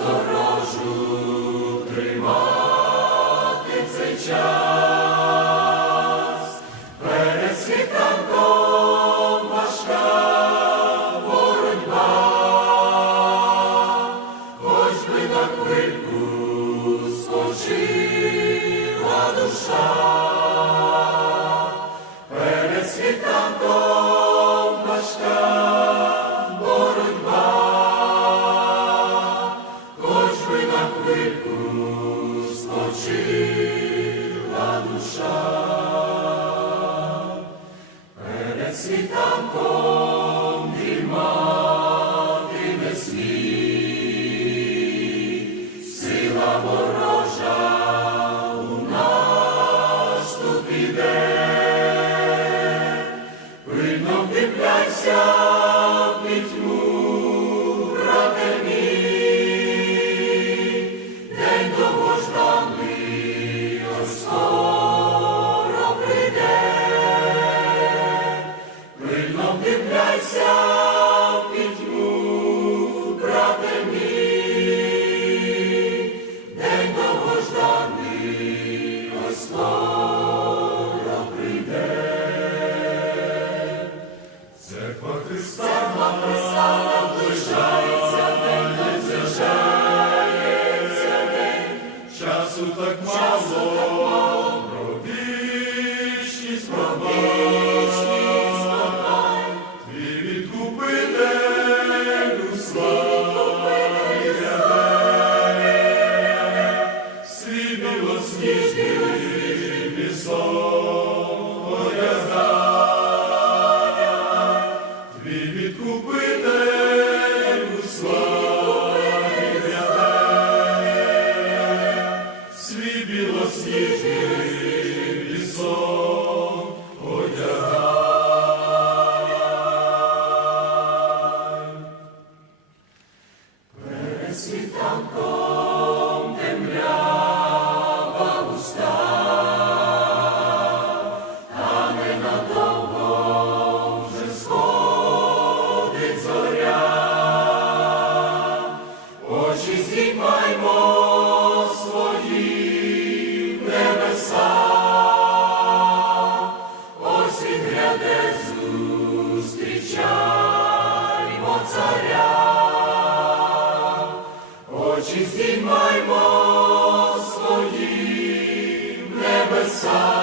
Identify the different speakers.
Speaker 1: Сторожу тримати час, перед важка боротьба, хоч би на хвильку скочила душа. спочила душа перед світанком. так мало, про вічність пропала, твій відкупителю славляє, свій білосніжний вісок. Tanko. очі здіймаймо свої небеса.